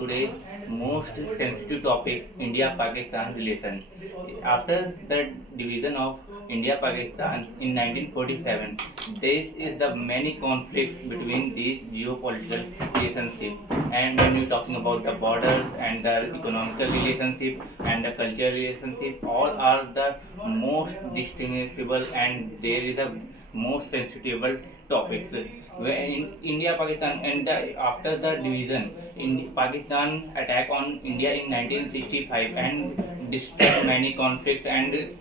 today's most sensitive topic, India-Pakistan relation. After the division of India-Pakistan in 1947, this is the many conflicts between these geopolitical relationship. And when we're talking about the borders and the economical relationship and the cultural relationship, all are the most distinguishable and there is a most sensitive topics. When India Pakistan and after the division, Pakistan attack on India in 1965 and destroyed many conflicts and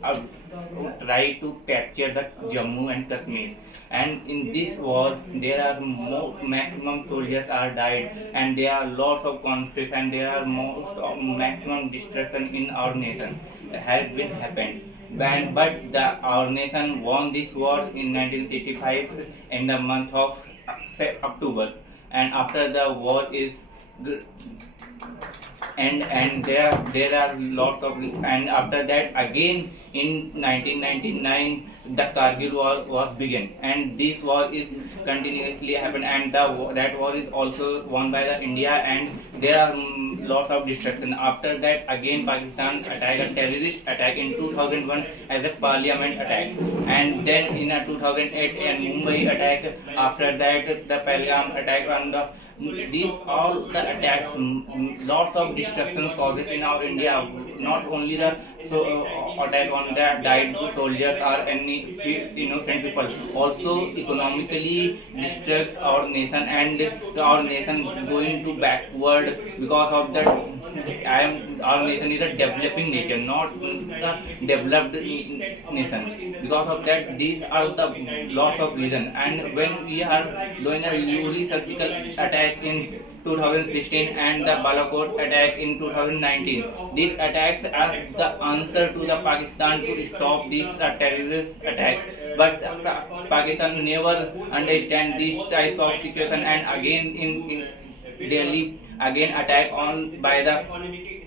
try to capture the Jammu and Kashmir. And in this war, there are maximum soldiers are died, and there are lots of conflicts, and there are most of maximum destruction in our nation has been happened. But our nation won this war in 1965 in the month of October, and after the war is and there are lots of, and after that again in 1999 the Kargil war was begun, and this war is continuously happen, and that war is also won by the India, and there are lots of destruction. After that again Pakistan attack a terrorist attack in 2001 as a parliament attack, and then in a 2008 and Mumbai attack. After that the Pahalgam attack on the these all the attacks, lots of destruction causes in our India. Not only the attack on the died soldiers or any innocent people, also economically destruct our nation, and our nation going to backward because of that. Our nation is a developing nation, not the developed nation. Because of that, these are the lots of reason. And when we are doing a Uri surgical attack in 2016 and the Balakot attack in 2019, these attacks are the answer to the Pakistan to stop this terrorist attack. But Pakistan never understand these types of situation, and again in Delhi again attack on by the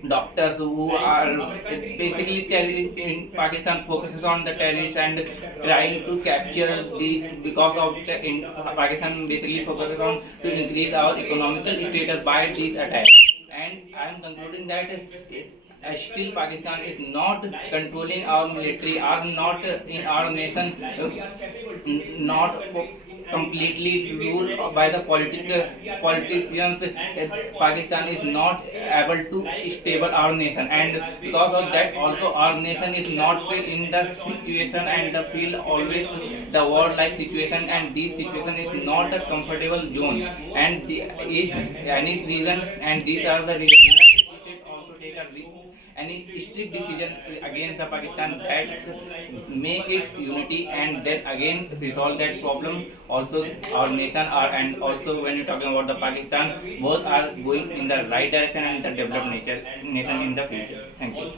doctors who are basically in Pakistan focuses on the terrorists and trying to capture these because of in Pakistan basically focuses on to increase our economical status by these attacks. And I am concluding that still Pakistan is not controlling our military, are not in our nation, not completely ruled by the politicians. Pakistan is not able to stable our nation, and because of that also our nation is not in the situation and the feel always the war like situation, and this situation is not a comfortable zone, and if any reason, and these are the reasons state also take a any strict decision against the Pakistan that make it unity, and then again resolve that problem. Also, our nation are, and also when you're talking about the Pakistan, both are going in the right direction and the developed nation in the future. Thank you.